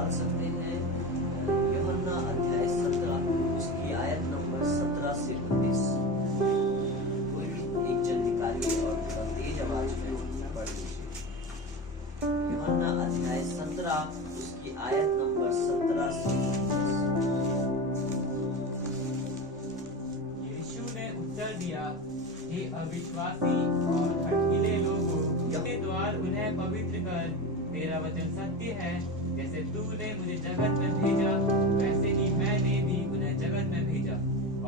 निकाल सकते हैं यूहन्ना अध्याय 17 उसकी आयत नंबर 17 से 19। कोई भी एक जल्दी कार्य और थोड़ा तेज आवाज में पढ़ लीजिए। यूहन्ना अध्याय 17 उसकी आयत नंबर 17 से 19। यीशु ने उत्तर दिया, हे अविश्वासी और हठीले लोगों, अपने द्वार उन्हें पवित्र कर, तेरा वचन सत्य है। जैसे तूने मुझे जगत में भेजा, वैसे ही मैंने भी उन्हें जगत में भेजा,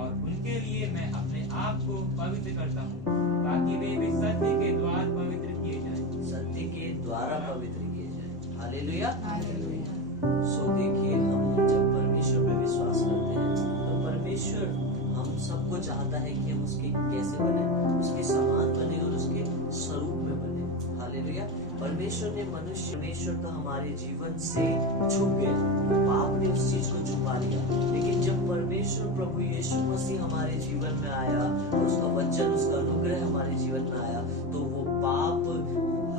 और उनके लिए मैं अपने आप को पवित्र करता हूँ, ताकि वे भी सत्य के द्वार पवित्र किए जाएं। सत्य के द्वारा पवित्र किए जाएं। हालेलुया। सो देखिए, हम जब परमेश्वर पे विश्वास करते हैं तो परमेश्वर हम सबको चाहता है कि हम उसके कैसे बने, उसके समान बने और उसके स्वरूप में बने। हालेलुया। परमेश्वर तो हमारे जीवन से छुप गया, पाप ने उस चीज को छुपा लिया। लेकिन जब परमेश्वर प्रभु यीशु मसीह हमारे जीवन में आया और उसका वचन, उसका अनुग्रह हमारे जीवन में आया, तो वो पाप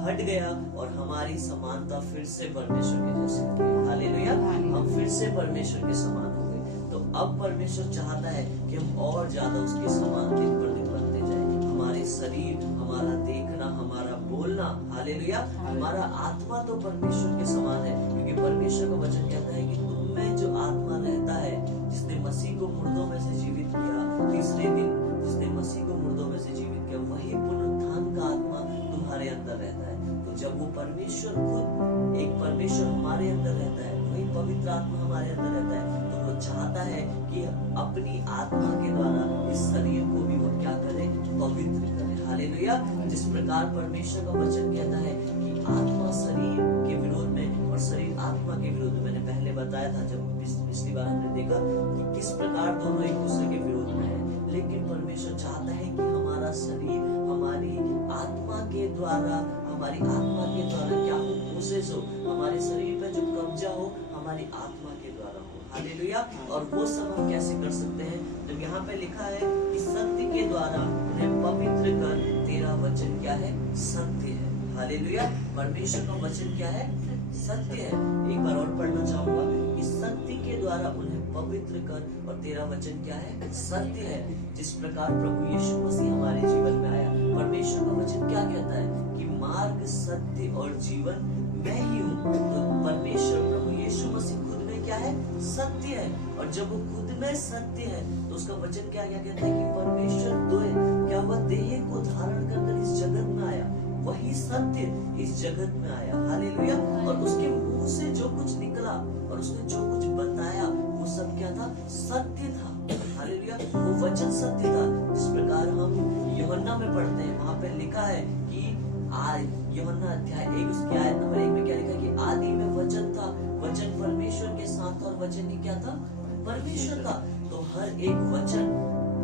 हट गया और हमारी समानता फिर से परमेश्वर के जैसे हो गई। हालेलुया। हम फिर से परमेश्वर के समान हो गए। तो अब परमेश्वर चाहता है कि हम और ज्यादा उसके समान दिन पर दिन बनते जाए। हमारे शरीर, हमारा देखना, हमारा बोलना, हालेलुया, हमारा आत्मा तो परमेश्वर के समान है, क्योंकि परमेश्वर का वचन कहता है कि तुम में जो आत्मा रहता है, जिसने मसीह को मुर्दों में से जीवित किया, तीसरे दिन जिसने मसीह को मुर्दों में से जीवित किया, वही पुनरुत्थान का आत्मा तुम्हारे अंदर रहता है। तो जब वो परमेश्वर खुद, एक परमेश्वर हमारे अंदर रहता है, वही पवित्र आत्मा हमारे अंदर रहता है, तो वो चाहता है कि अपनी आत्मा के द्वारा इस शरीर को भी वो क्या करे, पवित्र करे। हालेलुया। जिस प्रकार परमेश्वर का वचन कहता है कि आत्मा शरीर के विरोध में और शरीर आत्मा के विरोध में, मैंने पहले बताया था जब पिछली बार हमने देखा कि किस प्रकार दोनों एक दूसरे के विरोध में है। लेकिन परमेश्वर चाहता है कि हमारा शरीर हमारी आत्मा के द्वारा क्या हो, प्रोसेस हो, हमारे शरीर पे जो कब्जा हो हमारी आत्मा के द्वारा हो। हालेलुया। और वो सब हम कैसे कर सकते हैं? जब यहाँ पे लिखा है कि सत्य के द्वारा उन्हें पवित्र कर, तेरा वचन क्या है? सत्य है। हालेलुया। परमेश्वर का वचन क्या है? सत्य है। एक बार और पढ़ना चाहूंगा कि सत्य के द्वारा उन्हें पवित्र कर और तेरा वचन क्या है? सत्य है। जिस प्रकार प्रभु यीशु मसीह हमारे जीवन में आया, परमेश्वर का वचन क्या कहता है कि मार्ग, सत्य और जीवन मैं ही हूँ। तो परमेश्वर प्रभु यीशु मसीह खुद में क्या है? सत्य है। और जब वो खुद में सत्य है तो उसका वचन क्या क्या कहता है कि परमेश्वर क्या हुआ? देह को धारण कर इस जगत में आया, वही सत्य इस जगत में आया। हालेलुया। और उसके मुंह से जो कुछ निकला और उसने जो कुछ बताया वो सब क्या था? सत्य था। हालेलुया। वो वचन सत्य था। जिस प्रकार हम यूहन्ना में पढ़ते हैं, वहां पे लिखा है कि यूहन्ना अध्याय 1 उसकी आयत नंबर 1 में क्या लिखा है कि आदि में वचन था, वचन परमेश्वर के साथ और वचन ही क्या था? परमेश्वर था। तो हर एक वचन,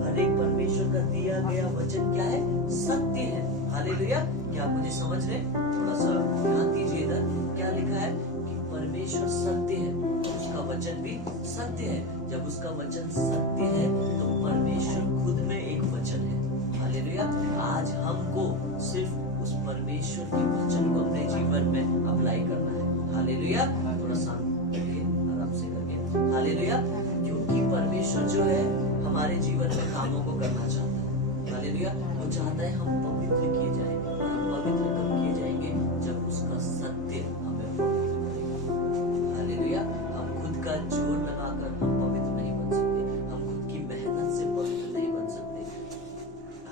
हर एक परमेश्वर का दिया गया वचन क्या है? सत्य है। हालेलुया। क्या आप मुझे समझ रहे? थोड़ा सा ध्यान दीजिए इधर। क्या लिखा है कि परमेश्वर सत्य है, उसका वचन भी सत्य है। जब उसका वचन सत्य है तो परमेश्वर खुद में एक वचन है। हालेलुया। आज हमको सिर्फ उस परमेश्वर के वचन को अपने जीवन में अप्लाई करना है। हालेलुया। थोड़ा शांत करके, आराम से करके। हालेलुया। क्योंकि परमेश्वर जो है हमारे जीवन में कामों को करना चाहता है। हालेलुया। वो चाहता है हम पवित्र किए जाएं। और हम पवित्र कब किए जाएंगे? जब उसका सत्य हमें पवित्र करेगा। हालेलुया। हम खुद का जोर लगाकर हम पवित्र नहीं बन सकते, हम खुद की मेहनत से पवित्र नहीं बन सकते,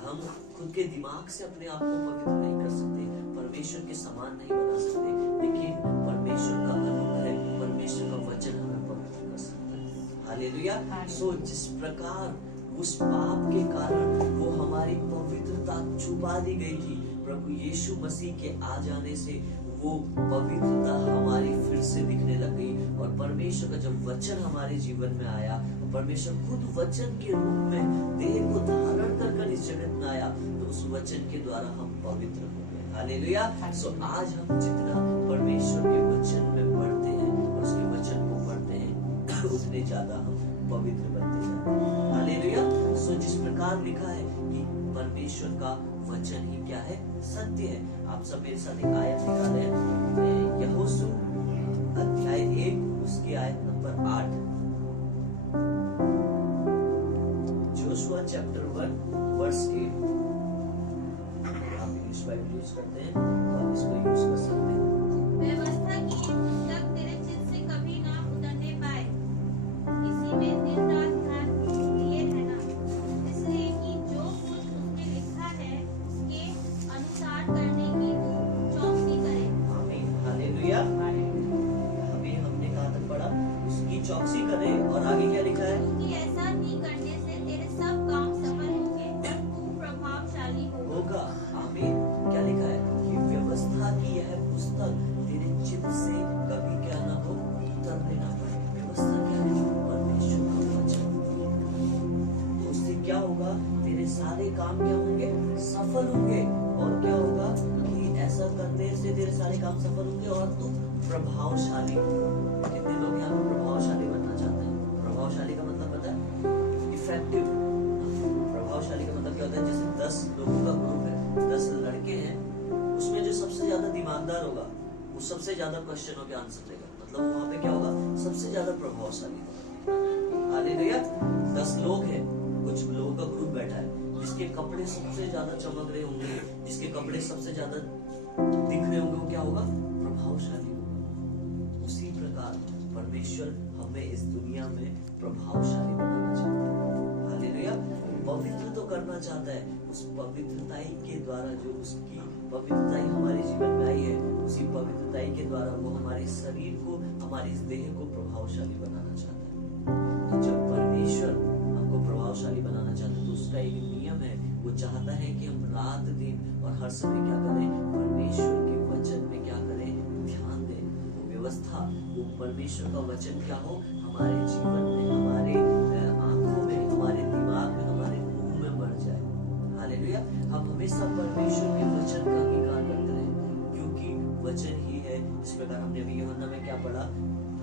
हम खुद के दिमाग से अपने आप को पवित्र नहीं कर सकते, परमेश्वर के समान नहीं बना सकते। लेकिन परमेश्वर का अनुग्रह, परमेश्वर का वचन हमें पवित्र कर सकता है। हालेलुया। सो जिस प्रकार उस पाप के कारण वो हमारी पवित्रता छुपा दी गई थी, प्रभु यीशु मसीह के आ जाने से वो पवित्रता हमारी फिर से दिखने लग गई। और परमेश्वर का जब वचन हमारे जीवन में आया, परमेश्वर खुद वचन के रूप में देह को धारण कर इस जगत में आया, तो उस वचन के द्वारा हम पवित्र हो गए। हालेलुया। सो आज हम जितना परमेश्वर के वचन में पढ़ते हैं और उसके वचन को पढ़ते हैं, उतने ज्यादा हम पवित्र बनते जाते हैं। हालेलुया। सो जिस प्रकार लिखा है कि परमेश्वर का वचन ही क्या है? सत्य है। आप सब मेरे साथ एक आयत निकाले हैं, यहोशू अध्याय 1 यूज करते हैं, तो आप इसको यूज कर सकते हैं। व्यवस्था की ये पुस्तक तेरे चित्त से कभी ना उतरने पाए, इसी में दिन रात ध्यान दिए रहना, इसलिए कि जो कुछ उसमें लिखा है उसके अनुसार करने की तू चौकसी करे। आमीन, हालेलुया। अभी हमने कहाँ तक पढ़ा? उसकी चौकसी करे, और आगे क्या लिखा है? क्योंकि ऐसा ही करने से तेरे सब काम सफल होंगे और तू प्रभावशाली होगा। आमीन। क्या लिखा है? कि व्यवस्था की यह पुस्तक तेरे चित्त से कभी क्या ना हो, उतरने ना पाए। व्यवस्था क्या है? परमेश्वर का वचन। तो उससे क्या होगा? तेरे सारे काम क्या होंगे? सफल होंगे। और क्या होगा? कि ऐसा करने से तेरे सारे काम सफल होंगे और तू प्रभावशाली। कितने लोग यहाँ पर प्रभावशाली बनना चाहते हैं? प्रभावशाली का मतलब पता है? इफेक्टिव। प्रभावशाली का मतलब क्या होता है? जैसे 10 लोगों का ग्रुप है, 10 लड़के हैं, उसमें जो सबसे ज्यादा दिमागदार होगा वो सबसे ज्यादा क्वेश्चनों के आंसर देगा। मतलब वहां पे क्या होगा? सबसे ज्यादा प्रभावशाली होगा। हालेलुया। 10 लोग हैं, कुछ लोगों का ग्रुप बैठा है, जिसके कपड़े सबसे ज्यादा चमक रहे होंगे, जिसके कपड़े सबसे ज्यादा दिख रहे होंगे, वो क्या होगा? प्रभावशाली होगा। उसी प्रकार परमेश्वर हमें इस दुनिया में प्रभावशाली बनाना चाहता है। हालेलुया। पवित्र तो करना चाहता है, उस पवित्रताई के द्वारा, जो उसकी पवित्रताई हमारे जीवन में आई है, उसी पवित्रताई के द्वारा वो हमारे शरीर को, हमारी इस देह को प्रभावशाली बनाना चाहता है। तो जब परमेश्वर हमको प्रभावशाली बनाना चाहता है, तो उसका एक नियम है, वो चाहता है कि हम रात दिन और हर समय क्या करें? परमेश्वर के वचन में क्या करें? ध्यान दें। वो व्यवस्था, वो परमेश्वर का वचन क्या हो? हमारे जीवन में, हमारे आंखों में, हमारे दिमाग में, हमारे मुंह में बढ़ जाए। हालेलुया। हम हमेशा परमेश्वर के वचन का ही कार्य करते रहे, क्योंकि वचन ही है। इस प्रकार हमने अभी यूहन्ना में क्या पढ़ा?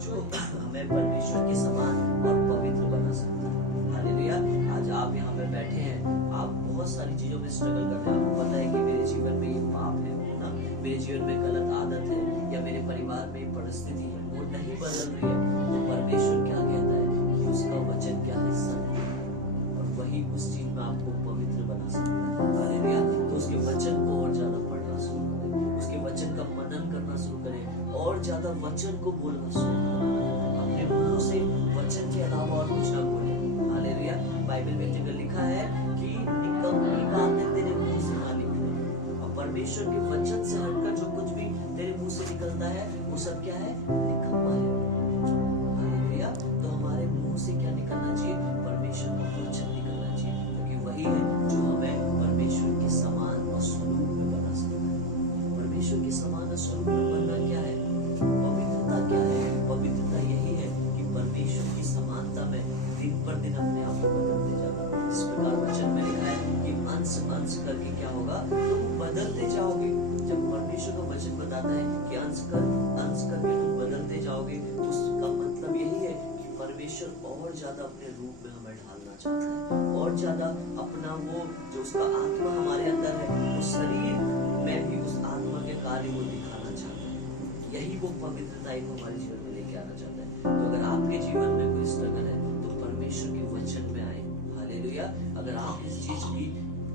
जो हमें परमेश्वर के समान और पवित्र बना सकता है। हालेलुया। आज आप यहाँ पे बैठे हैं, आप बहुत सारी चीजों में स्ट्रगल कर रहे हैं। आपको पता है कि मेरे जीवन में ये पाप है ना, मेरे जीवन में गलत आदत है, या मेरे परिवार में परिस्थिति है, वो नहीं बदल रही है। तो परमेश्वर क्या कहता है? कि उसका वचन क्या है? सत्य है, और वही उस चीज में आपको पवित्र बना सकता है। हालेलुया। तो उसके वचन को और ज्यादा पढ़ना शुरू करें, उसके वचन का मनन करना शुरू करें, और ज्यादा वचन को बोलना शुरू करें। अपने मुंह से वचन के अलावा और कुछ ना बोले। हालेलुया। बाइबल में जगह लिखा है कि निकम्मी बातें तेरे मुंह से ना निकले, और परमेश्वर के वचन से हटकर जो कुछ भी तेरे मुंह से निकलता है वो सब क्या है? निकम्मा है। हालेलुया। तो हमारे मुंह से क्या निकलना चाहिए? परमेश्वर का वचन निकलना चाहिए, क्योंकि वही है जो हमें परमेश्वर के समान और स्वरूप में बना सकता है। परमेश्वर के समान और स्वरूप में बनना क्या है? पवित्रता क्या है? पवित्रता यही है कि परमेश्वर की समानता में दिन पर दिन अपने आप को बदलते जाना। इस प्रकार वचन में लिखा है कि अंश अंश करके क्या होगा? तुम बदलते जाओगे। जब परमेश्वर का वचन बताता है कि अंश करके तुम बदलते जाओगे, उसका मतलब यही है कि परमेश्वर और ज्यादा अपने रूप में हमें ढालना चाहता है, और ज्यादा अपना वो जो उसका आत्मा हमारे अंदर है, उस शरीर में भी उस आत्मा के कार्य को दिखाना चाहता है। यही वो पवित्रता को हमारे जीवन में लेके आना चाहता है। तो अगर आपके जीवन में कोई स्ट्रगल है, तो परमेश्वर के वचन में आए। हालेलुया। अगर आप इस चीज की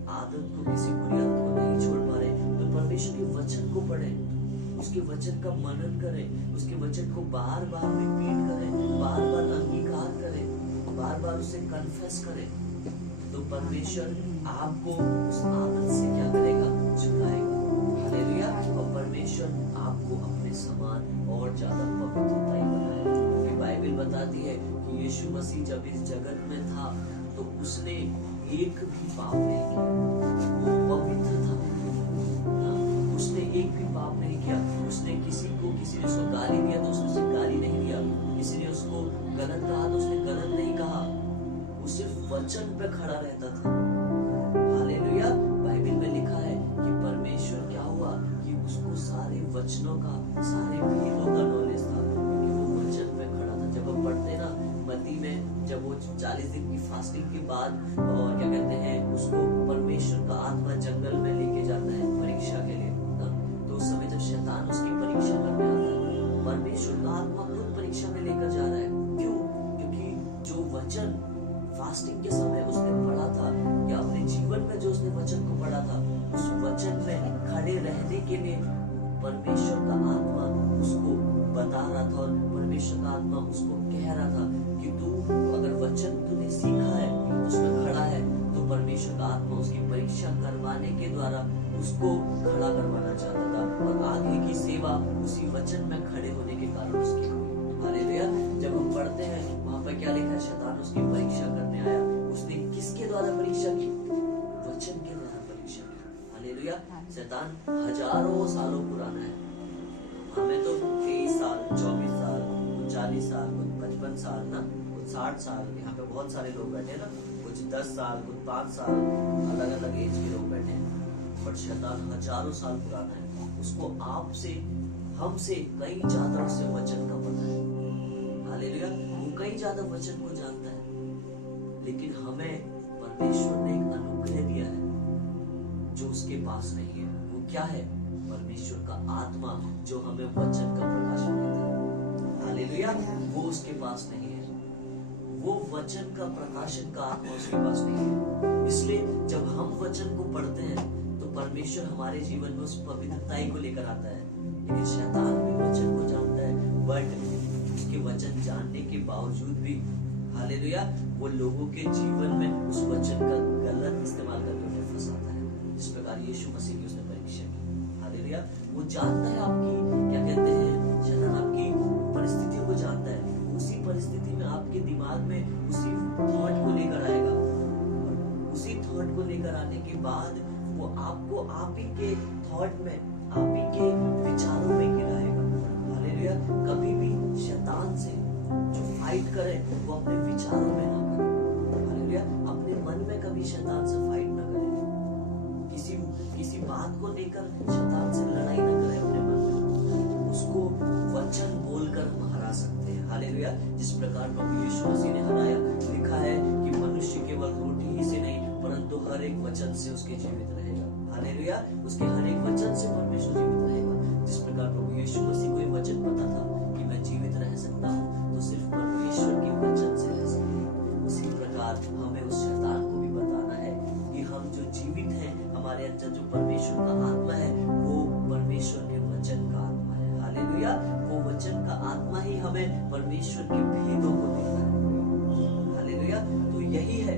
आदत को, किसी बुरी आदत को नहीं छोड़ पा रहे, तो परमेश्वर के वचन को पढ़ें, उसके वचन का मनन करें, उसके वचन को बार बार रिपीट करें, बार बार अंगीकार करें, बार बार उसे कन्फेस करें। तो परमेश्वर आपको उस आदत से क्या करेगा? छुड़ाएगा। हालेलुया। और परमेश्वर आपको अपने समान और ज्यादा पवित्रता बनाएगा, क्योंकि बाइबल बताती है कि यीशु मसीह जब इस जगत में था तो उसने एक भी पाप नहीं किया। वो पवित्र था, उसने एक भी पाप नहीं किया। उसने किसी ने उसको गाली दिया तो उसने उसे गाली नहीं दिया, किसी ने उसको गलत कहा तो उसने गलत नहीं कहा। वो सिर्फ वचन पे खड़ा रहता था। हालेलुया। बाइबल में लिखा है कि परमेश्वर क्या हुआ? कि उसको सारे वचनों का, सारे भेदों का नॉलेज था, क्योंकि वो वचन पे खड़ा था। जब हम पढ़ते ना मत्ती में, जब वो 40 दिन की फास्टिंग के बाद और क्या कहते हैं, उसको परमेश्वर का आत्मा जंगल में लेके जाता है परीक्षा के लिए, तो उस समय जब शैतान उसकी परीक्षा करने आता है, परमेश्वर का आत्मा खुद परीक्षा में लेकर जा रहा है। क्यों? क्योंकि जो वचन फास्टिंग के समय उसने पढ़ा था, या अपने जीवन में जो उसने वचन को पढ़ा था, उस वचन में खड़े रहने के लिए परमेश्वर का आत्मा उसको बता रहा था और परमेश्वर का आत्मा उसको कह रहा था कि तू अगर वचन तूने सीखा है, उसमें खड़ा है, तो परमेश्वर का आत्मा उसकी परीक्षा करवाने के द्वारा उसको खड़ा करवाना चाहता था और आगे की सेवा उसी वचन में खड़े होने के कारण उसकी हुई। हालेलुया। जब हम पढ़ते हैं वहां पर क्या लिखा है, शैतान उसकी परीक्षा करने आया। उसने किसके द्वारा परीक्षा की? वचन के द्वारा परीक्षा की। हालेलुया। शैतान हजारों सालों पुराना है। हमें तो 23 साल, 24 साल, 40 साल, 55 साल ना, 60 साल, यहाँ पे बहुत सारे लोग बैठे हैं ना, कुछ 10 साल, कुछ 5 साल, अलग अलग एज के लोग बैठे हैं। बट शैतान हजारों साल पुराना है। उसको आपसे, हमसे कई ज्यादा उससे वचन का पता है। हालेलुया। वो कई ज्यादा वचन को जानता है, लेकिन हमें परमेश्वर ने एक अनुग्रह दिया है जो उसके पास नहीं है। वो क्या है? परमेश्वर का आत्मा जो हमें वचन का प्रकाशन देता है। हालेलुया। वो उसके पास नहीं है। वो वचन का प्रकाशन का आत्मा उसके पास नहीं है। इसलिए जब हम वचन को पढ़ते हैं तो परमेश्वर हमारे जीवन में उस पवित्रताई को लेकर आता है। लेकिन शैतान भी वचन को जानता है, बट उसके वचन जानने के बावजूद भी, हालेलुया, वो लोगों के जीवन में उस वचन का गलत इस्तेमाल करके उन्हें फंसाता है। इस प्रकार यीशु मसीह की उसने परीक्षा की। हालेलुया। वो जानता है आपकी, क्या कहते हैं, शैतान आपकी परिस्थितियों को जानता है। उसी परिस्थिति में आपके दिमाग में उसी थॉट को लेकर आएगा और उसी थॉट को लेकर आने के बाद वो आपको आप ही के थॉट में, आप ही के विचारों में गिराएगा। हालेलुया। कभी भी शैतान से जो फाइट करे वो अपने विचारों में ना करे। हालेलुया। अपने मन में कभी शैतान से फाइट ना करे। किसी बात को लेकर शैतान से लड़ाई ना करे अपने मन में। उसको वचन बोलकर हम हरा सकते हैं। हालेलुया। जिस प्रकार प्रभु यीशु मसीह ने हराया, लिखा है कि मनुष्य केवल रोटी ही से नहीं परंतु हर एक वचन से उसके जीवित रहेगा। हालेलुया। उसके हर एक वचन से परमेश्वर जीवित रहेगा। जिस प्रकार प्रभु यीशु मसीह को ये वचन पता था कि मैं जीवित रह सकता हूँ, तो सिर्फ परमेश्वर के वचन से रह सकते हैं। उसी प्रकार हमें उस शैतान को भी बताना है कि हम जो जीवित हैं, हमारे अंदर जो परमेश्वर का आत्मा है, वो परमेश्वर के वचन का आत्मा है। हालेलुया। वो वचन का आत्मा ही हमें परमेश्वर के भेदों को देता है। हालेलुया। तो यही है,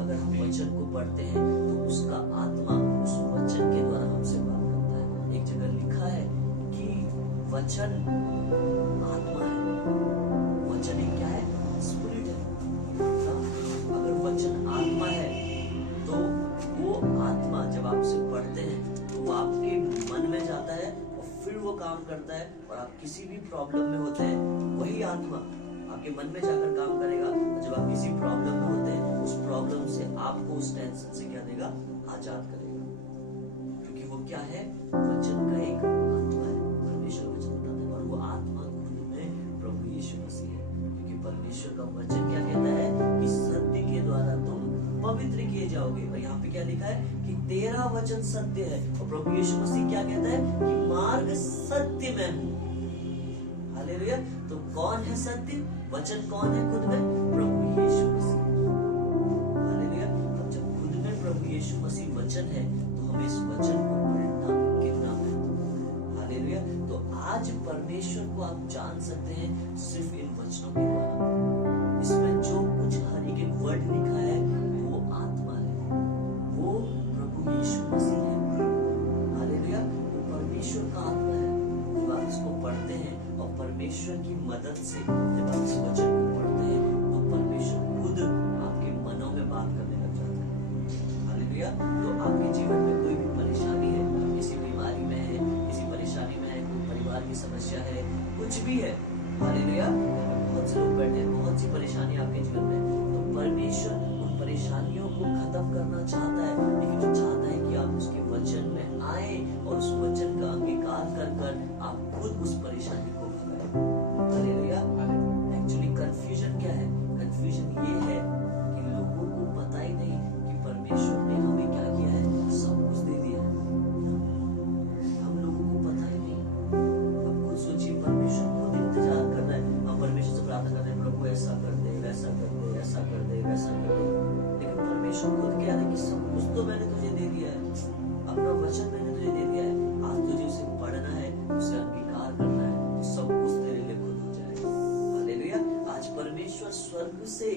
अगर हम वचन को पढ़ते हैं तो उसका आत्मा उस वचन के द्वारा हमसे बात करता है। एक जगह लिखा है कि वचन आत्मा है। वचन एक क्या है? स्पिरिट है। अगर वचन आत्मा है तो वो आत्मा जब आपसे पढ़ते हैं तो वो आपके मन में जाता है और फिर वो काम करता है, और आप किसी भी प्रॉब्लम में होते हैं, वही आत्मा आपके मन में जाकर काम करेगा। जब आप किसी प्रॉब्लम में होते हैं, उस प्रॉब्लम से आपको उस टेंशन से क्या देगा? आजाद करेगा। क्योंकि वो क्या है? वचन का एक आत्मा है। परमेश्वर वचन बताता है और वो आत्मा खुद में प्रभु यीशु मसीह है। क्योंकि परमेश्वर का वचन क्या कहता है कि सत्य के द्वारा तुम पवित्र किए जाओगे। और यहाँ पे क्या लिखा है कि तेरा वचन सत्य है। और प्रभु यीशु मसीह क्या कहता है कि मार्ग सत्य में हूँ। हालेलुया। तो कौन है सत्य? वचन कौन है खुद में? प्रभु यीशु मसीह। हालेलुया। अब जब खुद में प्रभु यीशु मसीह वचन है तो हमें इस वचन को पढ़ना कितना है। हालेलुया। तो आज परमेश्वर को आप जान सकते हैं सिर्फ इन वचनों के द्वारा। इसमें जो कुछ हर एक वर्ड लिखा है वो आत्मा है, वो प्रभु यीशु मसीह है। हालेलुया। वो परमेश्वर का आत्मा है। जब आप इसको पढ़ते हैं और परमेश्वर की मदद से जब आप इस वचन को पढ़ते हैं तो परमेश्वर खुद आपके मनों में बात करने लग जाता है। हालेलुया। तो आपके जीवन में कोई भी परेशानी है, आप किसी बीमारी में है, किसी परेशानी में है, कोई परिवार की समस्या है, कुछ भी है, हालेलुया, बहुत से लोग बैठे हैं, बहुत सी परेशानी आपके जीवन में, तो परमेश्वर उन परेशानियों को खत्म करना चाहता है। लेकिन वो चाहता है कि आप उसके वचन में आए और उस वचन का अंगीकार कर आप खुद उस परेशानी को भगाएं। हालेलुया। एक्चुअली कंफ्यूजन क्या है? कंफ्यूजन ये है कि लोगों को पता ही नहीं कि परमेश्वर ने हमें क्या किया है, सब कुछ दे दिया है। हम लोगों को पता ही नहीं। अब खुद सोचिए, परमेश्वर खुद इंतजार कर रहा है, हम परमेश्वर से प्रार्थना कर रहे हैं, प्रभु ऐसा कर दे, वैसा कर दे, ऐसा कर दे, वैसा कर दे। लेकिन परमेश्वर खुद कह रहा है कि सब कुछ तो मैंने तुझे दे दिया है, ढंग से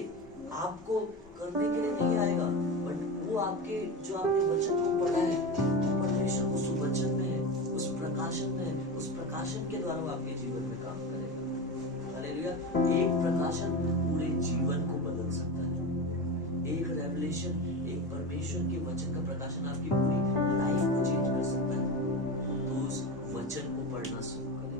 आपको करने के लिए नहीं आएगा, बट वो आपके जो आपने वचन को पढ़ा है, तो परमेश्वर उस वचन में है, उस प्रकाशन में है, उस प्रकाशन के द्वारा वो आपके जीवन में काम करेगा। हालेलुया। एक प्रकाशन पूरे जीवन को बदल सकता है। एक रेवलेशन, एक परमेश्वर के वचन का प्रकाशन आपकी पूरी लाइफ को चेंज कर सकता है। तो उस वचन को पढ़ना शुरू करें।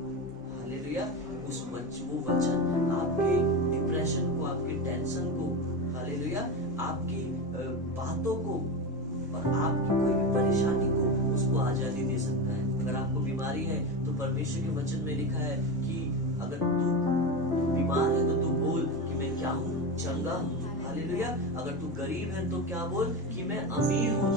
हालेलुया। वो वचन आपके डिप्रेशन को, आपके टेंशन को, हालेलुया, आपकी बातों को और आपकी कोई भी परेशानी को उसको आजादी दे सकता है। अगर आपको बीमारी है तो परमेश्वर के वचन में लिखा है कि अगर तू बीमार है तो तू बोल कि मैं क्या हूँ, चंगा हूँ। हालेलुया। अगर तू गरीब है तो क्या बोल कि मैं अमीर हूँ।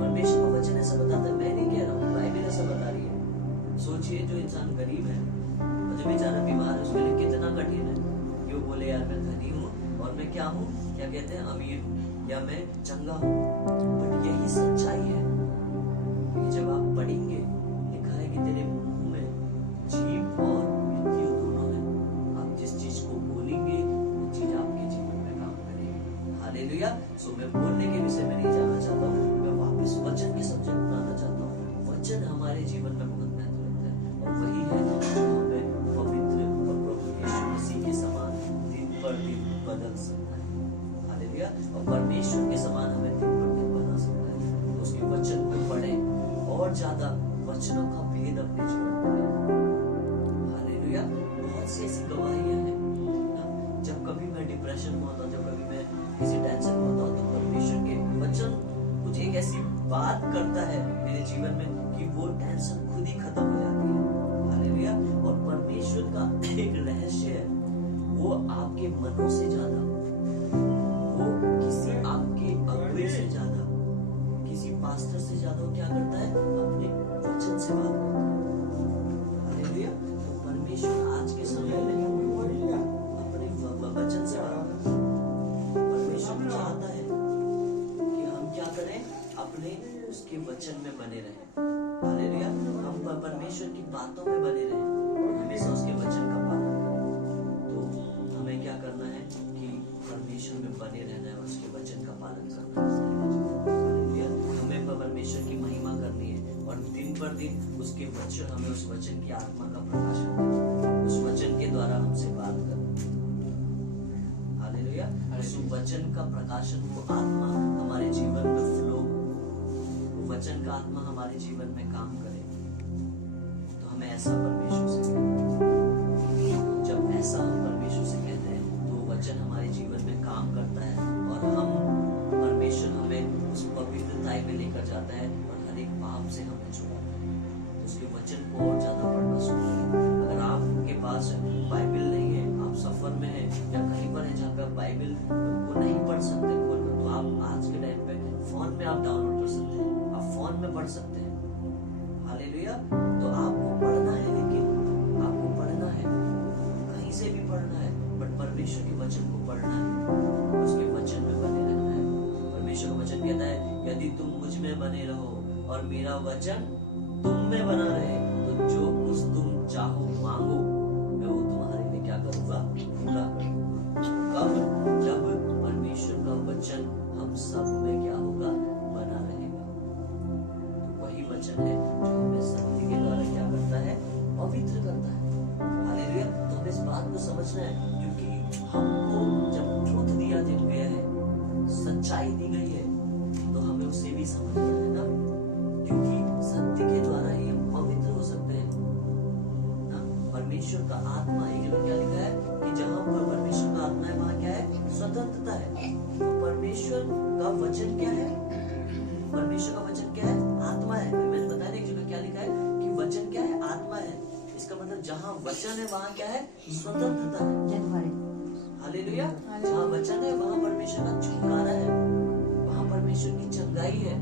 परमेश्वर का वचन ऐसा बताता है, मैं नहीं कह रहा हूँ, बाइबल ऐसा बता रही है। सोचिए जो इंसान गरीब है और जो बेचारा बीमार है, उसके लिए कितना कठिन है कि वो बोले यार मैं धनी हूँ और मैं क्या हूँ, क्या कहते हैं, अमीर हूँ या मैं चंगा हूँ। बट यही सच्चाई है कि जब आप पढ़ेंगे, लिखा है कि तेरे मुंह में जीभ और मृत्यु दोनों है। आप जिस चीज को बोलेंगे वो चीज आपके जीवन में काम करेगी। हालेलुया। सो मैं बोलने के विषय में नहीं जाना चाहता हूँ, मैं वापस वचन के सब्जेक्ट बनाना चाहता हूँ। वचन हमारे जीवन में बहुत महत्व रखता है और वही है जो हमें पवित्र और प्रभु यीशु मसीह के समान दिन पर दिन बदल सकता है। हालेलुया। और परमेश्वर के समान हमें दिन पर दिन बना सकता है। तो उसके वचन को पढ़ें और ज्यादा वचनों का भेद अपने जीवन में लें। हालेलुया। बहुत सी ऐसी गवाहियां हैं। जब कभी मैं डिप्रेशन में होता हूँ, जब कभी मैं किसी टेंशन में होता हूँ, तो परमेश्वर के वचन कुछ एक ऐसी बात करता है मेरे जीवन में कि वो टेंशन खुद ही खत्म हो जाती है। हालेलुया। और परमेश्वर का एक रहस्य है, वो आपके मनों से ज्यादा, वो किसी आपके अगुए से ज्यादा, किसी पास्टर से ज्यादा वो क्या करता है, अपने वचन से बात करता है। हालेलुया। तो परमेश्वर आज के समय में अपने वचन से बात करता है। परमेश्वर चाहता है कि हम क्या करें, अपने उसके वचन में बने रहें। हालेलुया। हम परमेश्वर की बातों में बने रहें, हमेशा उसके वचन का पालन करें। तो हमें क्या करना है कि परमेश्वर में बने रहना है, उसके वचन का पालन करना है। हालेलुया। हमें परमेश्वर की महिमा करनी है और दिन पर दिन उसके वचन, हमें उस वचन की आत्मा का प्रकाशन करना, उस वचन के द्वारा हमसे बात करना। हालेलुया। उस वचन का प्रकाशन, वो आत्मा हमारे जीवन में फ्लो, वो वचन का आत्मा हमारे जीवन में काम करे। तो हमें ऐसा परमेश्वर से कहते हैं। जब ऐसा हम परमेश्वर से कहते हैं तो वचन हमारे जीवन में काम करता है और हम, परमेश्वर हमें उस पवित्रताई में लेकर जाता है और हर एक पाप से हमें छुड़ाता है। तो उसके वचन को और ज्यादा पढ़ना शुरू करें। अगर आपके पास बाइबल नहीं है, आप सफर में हैं या कहीं पर है जहाँ पे आप बाइबल को नहीं पढ़ सकते खोल, तो आप आज के टाइम पे फोन में आप डाउनलोड कर सकते हैं, आप फोन में पढ़ सकते हैं। हालेलुया। तो आपको पढ़ना है, लेकिन आपको पढ़ना है, कहीं से भी पढ़ना है, बट परमेश्वर के वचन को पढ़ना है, उसके वचन में बने रहना है। परमेश्वर का वचन कहता है, यदि तुम मुझ में बने रहो और मेरा वचन तुम में बना रहे, तो जो कुछ तुम चाहो मांगो, मैं वो तुम्हारे लिए क्या करूंगा, पूरा करूंगा। कब? जब परमेश्वर का वचन हम सब में क्या होगा, बना रहेगा। तो वही वचन है जो हमें सत्य के द्वारा क्या करता है, पवित्र करता है। हालेलुया। तो हमें इस बात को समझना है, क्योंकि हमको जब ट्रुथ दिया गया है, सच्चाई दी गई है, तो हमें उसे भी समझना है ना, क्योंकि सत्य के द्वारा ही हम पवित्र हो सकते हैं ना। परमेश्वर का आत्मा, एक जगह क्या लिखा है कि जहां पर परमेश्वर का आत्मा है वहां क्या है, स्वतंत्रता है। तो परमेश्वर का वचन क्या है, परमेश्वर का वचन क्या है, आत्मा है। मैंने बताया एक जगह क्या लिखा है कि वचन क्या है, आत्मा है। इसका मतलब जहां वचन है वहां क्या है, स्वतंत्रता है। हालेलुया। जहां वचन है वहां परमेश्वर का छुटकारा है, वहां परमेश्वर की चंगाई है।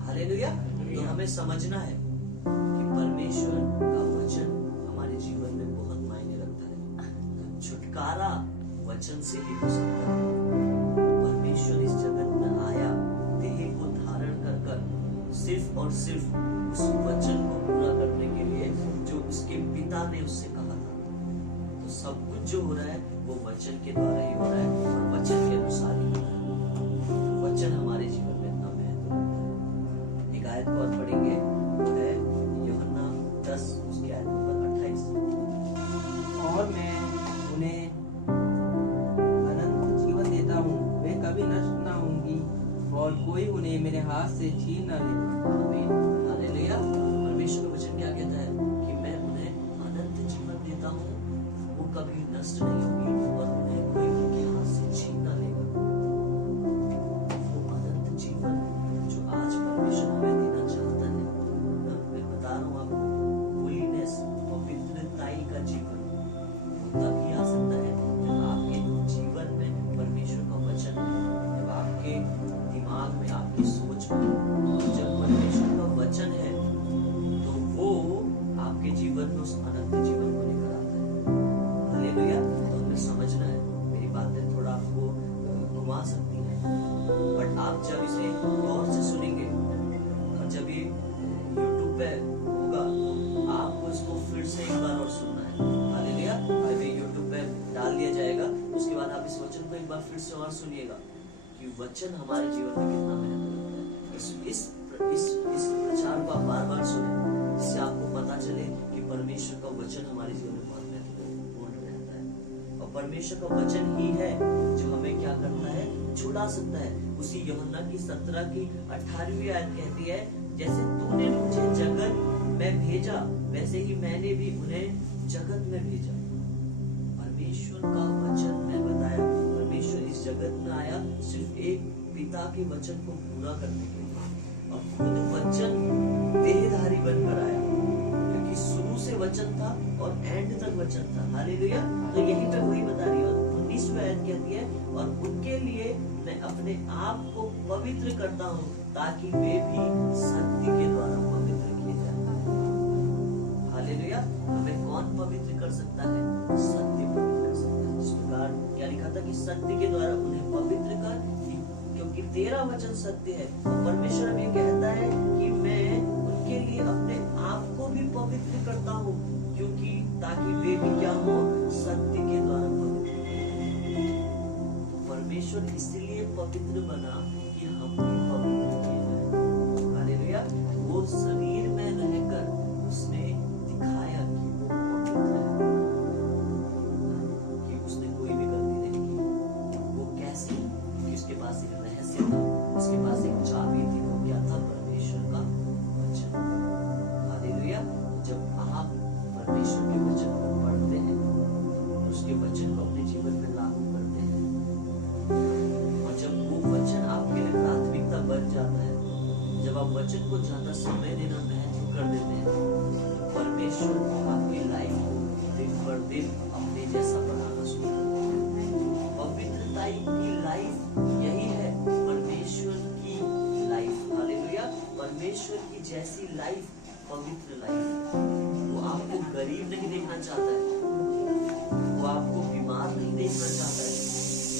हालेलुया। तो हमें समझना है कि परमेश्वर का वचन हमारे जीवन में बहुत मायने रखता है। छुटकारा वचन से ही हो सकता है। परमेश्वर इस जगत में आया, देह को धारण कर सिर्फ और सिर्फ उस वचन को पूरा करने के लिए जो उसके पिता ने उससे कहा था। तो सब कुछ जो हो रहा है वो वचन के द्वारा ही हो रहा है और वचन के अनुसार ही हो रहा है। वचन हमारे जीवन में इतना महत्व रखता है। एक आयत को और पढ़ेंगे, वो है यूहन्ना 10 उसकी आयत नंबर 28। और मैं उन्हें अनंत जीवन देता हूँ, वे कभी नष्ट ना होंगी और कोई उन्हें मेरे हाथ से छीन न लेगा। आमीन, हालेलुया। परमेश्वर का वचन क्या कहता है कि मैं उन्हें अनंत जीवन देता हूँ, वो कभी नष्ट नहीं होगी और उन्हें कोई उनके हाथ से छीन ना लेगा। वो अनंत जीवन जो आज परमेश्वर हमें देना चाहता है, मैं बता रहा हूँ आपको, होलीनेस, पवित्रताई का जीवन वो तभी आ सकता है जब आपके जीवन में परमेश्वर का वचन है, जब आपके दिमाग में, आपकी सोच में जब परमेश्वर का वचन है तो वो आपके जीवन में उस अनंत जीवन को लेकर आता है। हालेलुया। तो हमें समझना है, मेरी बातें थोड़ा आपको घुमा सकती हैं, बट आप जब इसे गौर से सुनेंगे और जब ये YouTube पे होगा आपको इसको फिर से एक बार और सुनना है। हालेलुया। अभी YouTube पे डाल दिया जाएगा, उसके बाद आप इस वचन को एक बार फिर से और सुनिएगा कि वचन हमारे जीवन में कितना महत्व रखता है। इस प्रचार को आप बार बार सुने, जिससे आपको पता चले कि परमेश्वर का वचन हमारे जीवन में बहुत महत्वपूर्ण रहता है और परमेश्वर का वचन ही है जो हमें क्या करता है, छुड़ा सकता है। उसी यूहन्ना की 17 की 18वीं आयत कहती है, जैसे तूने मुझे जगत में भेजा वैसे ही मैंने भी उन्हें जगत में भेजा। परमेश्वर का वचन, मैं बताया, परमेश्वर इस जगत में आया सिर्फ एक पिता के वचन को पूरा करने के लिए और खुद वचन देहधारी बनकर आया, क्योंकि शुरू से वचन था और एंड तक वचन था। हालेलुया। तो यही पे वही बता रही है, 19वीं आयत कहती है, और उनके लिए मैं अपने आप को पवित्र करता हूँ ताकि वे भी सत्य के द्वारा पवित्र किए जाएं। हालेलुया। हमें कौन पवित्र कर सकता है? सत्य पवित्र कर सकता है। इस प्रकार क्या लिखा था कि सत्य के द्वारा उन्हें पवित्र कर, क्योंकि तेरा वचन सत्य है। और परमेश्वर अब ये कहता है कि मैं उनके लिए अपने आप को भी पवित्र करता हूँ, क्योंकि ताकि वे भी क्या हो, सत्य के द्वारा पवित्र। परमेश्वर इसलिए पवित्र बना कि हम भी पवित्र किए जाएं। हालेलुया। वो शरीर में रहकर उसने दिखाया कि वो पवित्र है, कि उसने कोई भी गलती नहीं की। वो कैसे? कि उसके पास एक रहस्य था, उसके पास एक चाबी थी। वो क्या था? परमेश्वर का वचन। हालेलुया। जब आप परमेश्वर के वचन को पढ़ते हैं, उसके वचन को अपने जीवन में लागू करते हैं, और जब वो वचन आपके लिए प्राथमिकता बन जाता है, जब आप वचन को ज्यादा समय देना महत्व कर देते हैं, तो परमेश्वर आपकी लाइफ को दिन पर दिन अपने जैसा बनाना शुरू करता है। पवित्रताई की लाइफ यही है, परमेश्वर की लाइफ। हालेलुया। परमेश्वर की जैसी लाइफ, पवित्र लाइफ। वो आपको गरीब नहीं देखना चाहता है, वो आपको बीमार नहीं देखना चाहता है।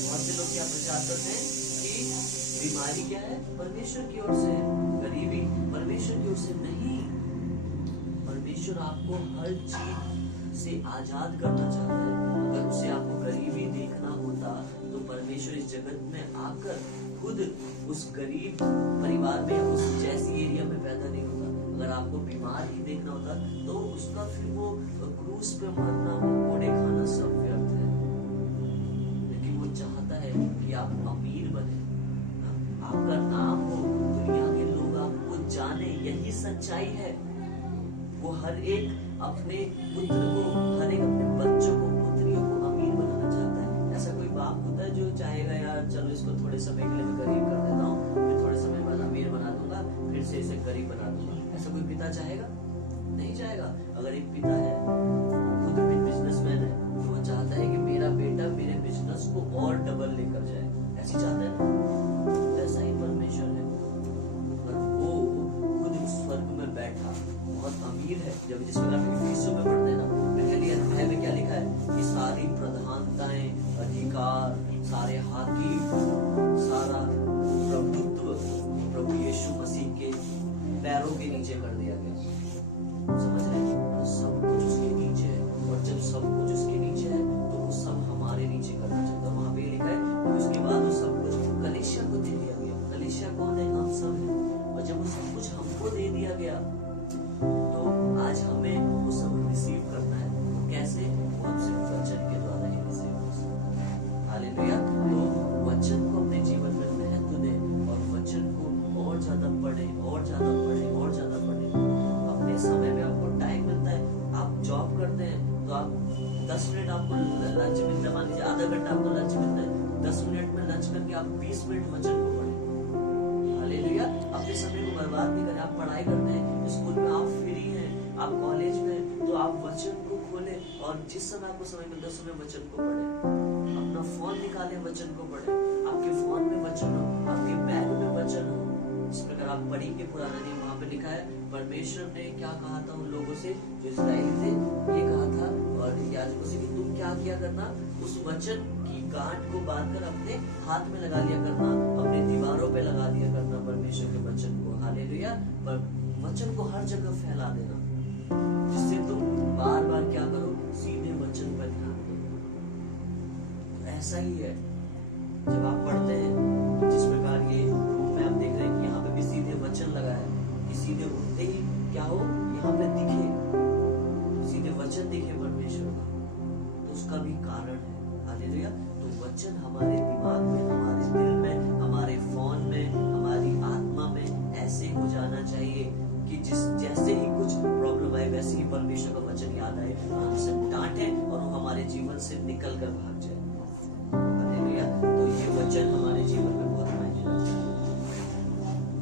बहुत से लोग क्या प्रचार करते हैं कि बीमारी क्या है, परमेश्वर की ओर से है, गरीबी परमेश्वर की ओर से नहीं। परमेश्वर आपको हर चीज से आजाद करना चाहता है। अगर उसे आपको गरीबी देखना होता तो परमेश्वर इस जगत में आकर खुद उस गरीब परिवार में, उस जैसी एरिया में पैदा नहीं होता। अगर आपको बीमार ही देखना होता तो उसका फिर वो क्रूस पे मरना, वो कोड़े खाना सब व्यर्थ है। लेकिन वो चाहता है कि आप अमीर बने, आपका नाम हो, दुनिया के लोग आपको जाने, यही सच्चाई है। वो हर एक अपने पुत्र को, हर एक अपने बच्चों को, पुत्रियों को अमीर बनाना चाहता है। ऐसा कोई बाप होता है जो चाहेगा यार चलो इसको थोड़े समय के लिए मैं गरीब कर देता हूँ, फिर थोड़े समय बाद अमीर बना दूंगा, फिर से इसे गरीब बना दूंगा? ऐसा कोई पिता चाहेगा? नहीं चाहेगा। अगर एक पिता है, खुद भी बिजनेसमैन है, तो वो चाहता है कि मेरा बेटा मेरे बिजनेस को और डबल लेकर जाए, ऐसी चाहता है। ऐसा ही परमेश्वर है, पर वो खुद स्वर्ग में बैठा बहुत अमीर है। जब जिस प्रकार इफिसियों में पढ़ते हैं ना, पहली अध्याय में क्या लिखा है कि सारी प्रधानताएं, अधिकार, सारे हाकिम, सारा प्रभुत्व प्रभु यीशु मसीह के पैरों के नीचे कर दिया गया। समझ रहे हैं? सब कुछ उसके नीचे है, और जब सब कुछ उसके नीचे है मिनट आपको लंच मिलता है, मान लीजिए आधा घंटा आपको लंच मिलता है, 10 मिनट में लंच करके आप 20 मिनट वचन को पढ़ें। हालेलुया। अपने समय को बर्बाद नहीं करें। आप पढ़ाई करते हैं, स्कूल में आप फ्री हैं, आप कॉलेज में, तो आप वचन को खोलें और जिस समय आपको समय मिलता है उस समय वचन को पढ़ें। अपना फोन निकालें, वचन को पढ़ें। आपके फोन में वचन हो, आपके बैग में वचन हो। इस प्रकार आप पढ़ेंगे पुराना नियम, वहां पे लिखा है परमेश्वर ने क्या कहा था उन लोगों से जो इस्राएली थे, ये कहा था और याजकों से कि तुम क्या किया करना, उस वचन की गांठ को बांधकर अपने हाथ में लगा लिया करना, अपने दीवारों पे लगा दिया करना परमेश्वर के वचन को। हालेलुया। पर वचन को हर जगह फैला देना, जिससे तुम बार बार क्या करो, सीधे वचन पर ध्यान दो। तो ऐसा ही है जब आप पढ़ते हैं, जिस प्रकार ये में आप देख रहे हैं कि यहाँ पे भी सीधे वचन लगा है कि सीधे उठते ही क्या हो, यहाँ पे दिखे, सीधे वचन दिखे परमेश्वर का, तो उसका भी कारण है। हालेलुया। तो वचन हमारे दिमाग में, हमारे दिल में, हमारे फोन में, हमारी आत्मा में ऐसे हो जाना चाहिए कि जैसे ही कुछ प्रॉब्लम आए वैसे ही परमेश्वर का वचन याद आए और हमसे डांटे और वो हमारे जीवन से निकल कर भाग जाए। हालेलुया। तो ये वचन हमारे जीवन में बहुत मायने रखता है।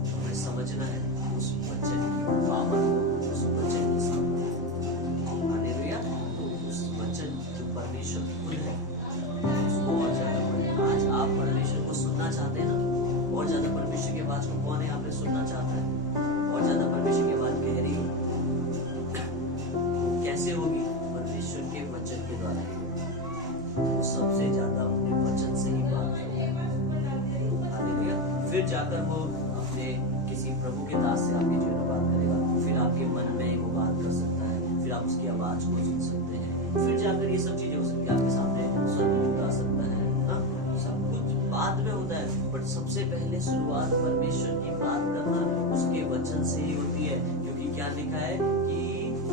हमें समझना है उस वचन की पावर को, उस वचन की सामर्थ्य। हालेलुया। तो उस वचन जो परमेश्वर खुद है उसको और ज्यादा पढ़ें। आज आप परमेश्वर को सुनना चाहते हैं ना, और ज्यादा परमेश्वर की आवाज को कौन यहाँ पे सुनना चाहता है? और ज्यादा परमेश्वर की आवाज गहरी हो, कैसे होगी? परमेश्वर के वचन के द्वारा ही। तो सबसे ज्यादा अपने वचन से ही बात करेगा। हालेलुया। फिर जाकर वो अपने किसी प्रभु के दास से आपके जीवन में बात करेगा, फिर आपके मन में वो बात कर सकता है, फिर आप उसकी आवाज को सुन सकते हैं, फिर जाकर ये सब चीजें हो सकती है, आपके सामने स्वर्गदूत आ सकता है ना, सब कुछ बाद में होता है, बट सबसे पहले शुरुआत परमेश्वर की बात करना उसके वचन से ही होती है। क्योंकि क्या लिखा है कि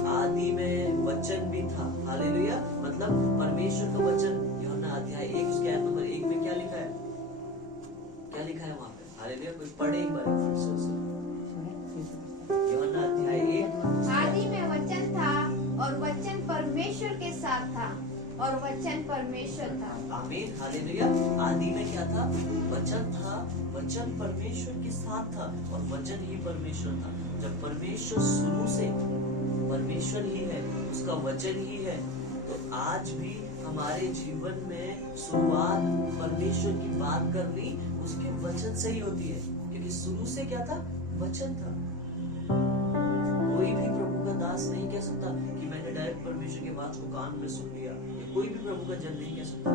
आदि में वचन भी था। हालेलुया। मतलब परमेश्वर का वचन, यूहन्ना अध्याय 1 उसके आयत नंबर 1 में क्या लिखा है? क्या लिखा है वहां पे? हालेलुया। कोई पढ़े एक बार फिर से। यूहन्ना अध्याय 1, आदि में वचन था और वचन परमेश्वर के साथ था और वचन परमेश्वर था। आमीन। हालेलुया। आदि में क्या था? वचन था, वचन परमेश्वर के साथ था और वचन ही परमेश्वर था। जब परमेश्वर शुरू से परमेश्वर ही है, उसका वचन ही है, तो आज भी हमारे जीवन में शुरुआत परमेश्वर की बात करनी उसके वचन से ही होती है। क्योंकि शुरू से क्या था? वचन था। कोई भी प्रभु का दास नहीं कह सकता कि मैंने डायरेक्ट परमेश्वर की बात को कान में सुन लिया, या कोई भी प्रभु का जन नहीं कह सकता।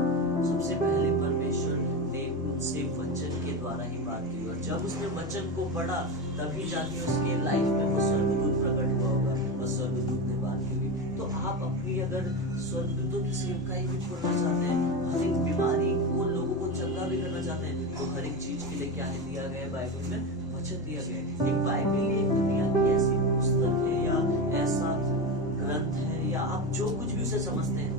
सबसे पहले परमेश्वर ने उनसे वचन के द्वारा ही बात की, और जब उसने वचन को पढ़ा तभी जाके उसके लाइफ में वो स्वर्गदूत प्रकट हुआ होगा और स्वर्गदूत ने बात की होगी। तो आप अपनी अगर स्वर्गदूतों की सेवकाई भी छोड़ना चाहते हैं, हर एक बीमारी को, लोगों को चंगा भी करना चाहते हैं, तो हर एक चीज के लिए क्या है दिया गया है? बाइबल में वचन दिया गया है। एक बाइबल एक दुनिया की ऐसी पुस्तक है या ऐसा ग्रंथ है, या आप जो कुछ भी उसे समझते हैं,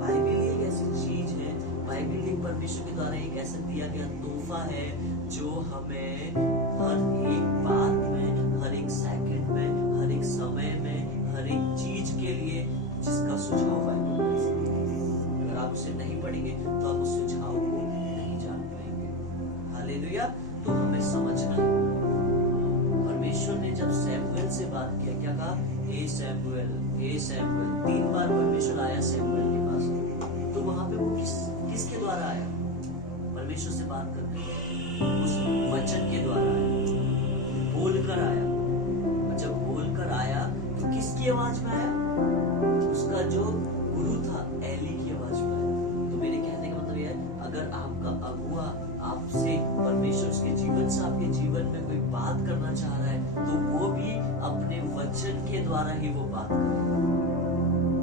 बाइबल एक ऐसी चीज है, बाइबल एक परमेश्वर के द्वारा एक ऐसा दिया गया तोहफा है जो हमें हर एक बात में, हर एक सेकंड में, हर एक समय में, हर एक चीज के लिए जिसका सुझाव बाइबल में। अगर आप उसे नहीं पढ़ेंगे तो आप उस सुझाव को नहीं जान पाएंगे। हालेलुया। तो हमें समझना है, परमेश्वर ने जब सैमुएल से बात किया, क्या कहा? हे सैमुएल, हे सैमुएल। 3 बार परमेश्वर आया सैमुएल के पास। तो वहां पे वो किसके द्वारा आया? परमेश्वर से बात करके, उस वचन के द्वारा आया, बोलकर आया। जब बोलकर आया तो किसकी आवाज में आया? उसका जो गुरु था एली की आवाज में आया। तो मेरे कहने का मतलब यह है, अगर आपका अगुआ आपसे, परमेश्वर उसके जीवन से आपके जीवन में कोई बात करना चाह रहा है, तो वो भी अपने वचन के द्वारा ही वो बात करेगा।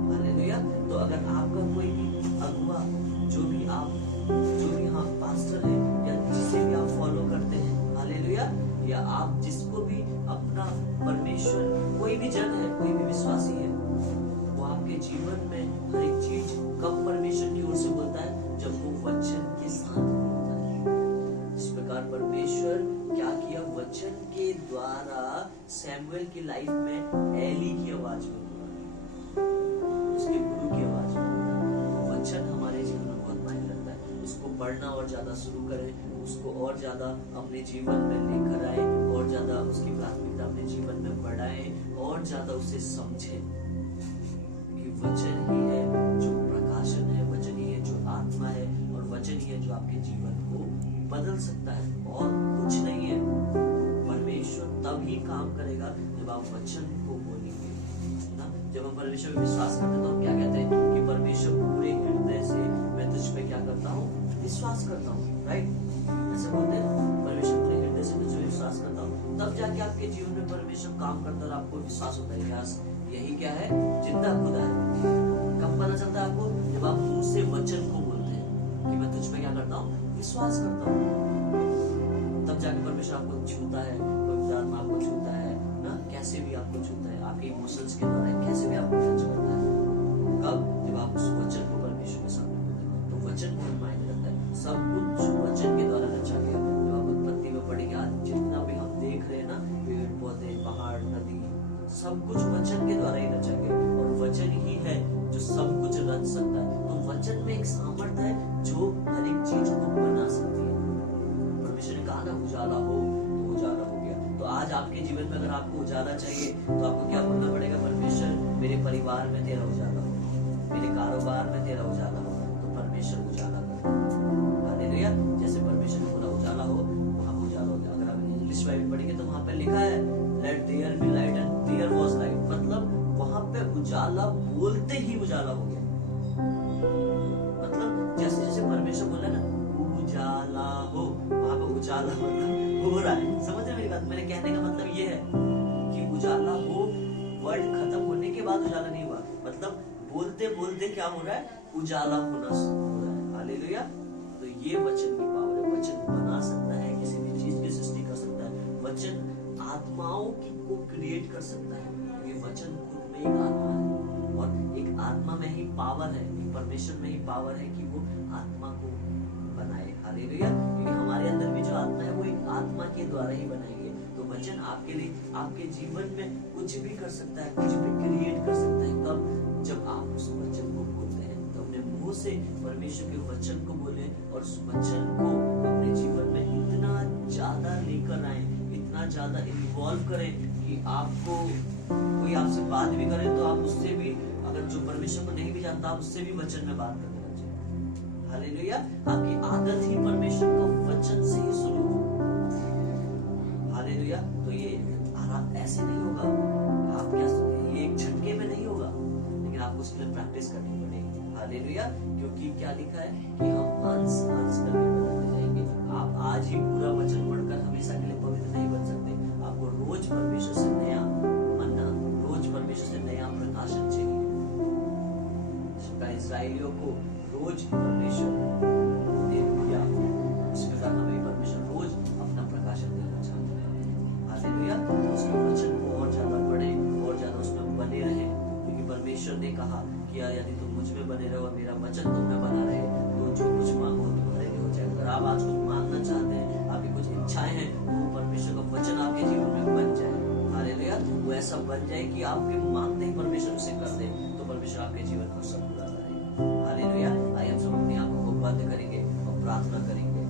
हालेलुया। तो अगर आपका कोई भी अगुआ, जो भी हाँ पास्टर है, या जिसे भी आप फॉलो करते हैं, हालेलुया, या आप जिसको भी अपना परमेश्वर, कोई भी जन है, कोई भी विश्वासी है, वो आपके जीवन में हर एक चीज कब परमेश्वर की ओर से बोलता है? जब वो वचन के साथ बोलता है। इस प्रकार परमेश्वर क्या किया? वचन के द्वारा सैमुएल की लाइफ में एली की आवाज में बोला, उसके गुरु की आवाज में। पढ़ना और ज्यादा शुरू करें, उसको और ज्यादा अपने जीवन में लेकर आए, और ज्यादा उसकी प्राथमिकता अपने जीवन में बढ़ाएं, और ज्यादा उसे समझें कि वचन ही है जो प्रकाशन है, वचन ही है जो आत्मा है, और वचन ही है जो आपके जीवन को बदल सकता है, और कुछ नहीं है। परमेश्वर तब ही काम करेगा जब आप वचन को बोलेंगे ना। जब हम परमेश्वर पे विश्वास करते हैं तो हम क्या कहते हैं कि परमेश्वर पूरे हृदय से मैं तुझ पे क्या करता हूँ, विश्वास करता हूँ, राइट? ऐसे बोलते हैं परमेश्वर पूरे हृदय से तुझ पे विश्वास करता हूँ, तब जाके आपके जीवन में परमेश्वर काम करता है और आपको विश्वास होता है। यस, यही क्या है, जिंदा खुदा है। कब पता चलता है आपको? जब आप मुंह से वचन को बोलते हैं कि मैं तुझ पे क्या करता हूँ, विश्वास करता हूँ, तब जाके परमेश्वर आपको छूता है, पवित्र आत्मा आपको छूता है ना, कैसे भी आपको छूता है, आपके इमोशंस के द्वारा कैसे भी आपको टच करता है। कब? जब आप उस वचन को परमेश्वर के सामने बोलते हैं, तो वचन बहुत मायने रखता है। सब कुछ वचन के द्वारा रचा गया। जब आप उत्पत्ति में पढ़ेंगे, आज जितना भी हम देख रहे हैं ना, पेड़ पौधे, पहाड़, नदी, सब कुछ वचन के द्वारा ही रचा गया, और वचन ही है जो सब कुछ रच सकता है। तो वचन में एक सामर्थ्य है जो हर एक चीज को बना सकती है। परमेश्वर ने कहा ना, उजाला हो, तो उजाला हो गया। तो आज आपके जीवन में अगर आपको उजाला चाहिए तो आपको क्या बोलना पड़ेगा? परमेश्वर मेरे परिवार में तेरा उजाला हो, मेरे कारोबार में तेरा उजाला हो, तो परमेश्वर उजाला कर। हालेलुया। जैसे परमेश्वर ने बोला उजाला हो, वहां पर उजाला हो गया। अगर आप इंग्लिश बाइबल पढ़ेंगे तो वहां पे लिखा है let there be light and there was light, मतलब वहां पे उजाला बोलते ही उजाला हो गया। मतलब जैसे जैसे परमेश्वर बोला ना उजाला हो, वहां पे उजाला मतलब हो रहा है। समझ रहे मेरी बात? मेरे कहने का मतलब ये है कि उजाला हो, वर्ड खत्म होने के बाद उजाला नहीं हुआ, मतलब बोलते बोलते क्या हो रहा है, उजाला होना हो रहा है। हालेलुया। तो ये वचन की पावर है। वचन बना सकता है, किसी भी चीज की सृष्टि कर सकता है, वचन आत्माओं की को क्रिएट कर सकता है, क्योंकि वचन खुद में एक आत्मा है, और एक आत्मा में ही पावर है, एक परमेश्वर में ही पावर है कि वो आत्मा को बनाए। हालेलुया। क्योंकि हमारे अंदर भी जो आत्मा है वो एक आत्मा के द्वारा ही बनाई है। तो वचन आपके लिए, आपके जीवन में कुछ भी कर सकता है, कुछ भी क्रिएट कर सकता है। कब? जब आप उस वचन को बोलते हैं, तो अपने मुंह से परमेश्वर के वचन को बोले, और उस वचन को अपने जीवन में इतना ज्यादा लेकर आए, इतना ज्यादा इन्वॉल्व करें कि आपको कोई आपसे बात भी करे तो आप उससे भी, अगर जो परमेश्वर को नहीं भी जानता, आप उससे भी वचन में बात करने लग जाए। हालेलुया। आपकी आदत ही परमेश्वर को वचन से ही शुरू हो। हालेलुया। तो ये ऐसे नहीं होगा, आप क्या, ये एक झटके में नहीं होगा, लेकिन आपको उसके लिए प्रैक्टिस करनी पड़ेगी। हालेलुया। क्योंकि क्या लिखा है कि हम अंश अंश करके बदलते जाएंगे। आप आज ही पूरा वचन पढ़कर हमेशा के लिए पवित्र नहीं बन सकते। आपको रोज परमेश्वर से नया मन्ना, रोज परमेश्वर से नया प्रकाशन चाहिए। इस्राएलियों को रोज परमेश्वर ने दिया, इस प्रकार हमें परमेश्वर रोज अपना प्रकाशन देना चाहता है। हालेलुया। उसके वचन को और ज्यादा पढ़े, और ज्यादा उसमें बने रहे, क्योंकि परमेश्वर ने कहा कि यदि तुम मुझ में बने रहो, मेरा वचन तुम में बना रहे, तो जो कुछ मांगो तुम्हारे लिए हो जाएगा। अगर आप आज कुछ मांगना चाहते हैं, आपकी कुछ इच्छाएं हैं, तो वो परमेश्वर का वचन आपके जीवन में बन जाए। हालेलुया। वो ऐसा बन जाए कि आपके मांगते ही परमेश्वर उसे कर दे, तो परमेश्वर आपके जीवन को सब पूरा करे। हालेलुया। आइए हम सब अपनी आंखों को बंद करेंगे और प्रार्थना करेंगे।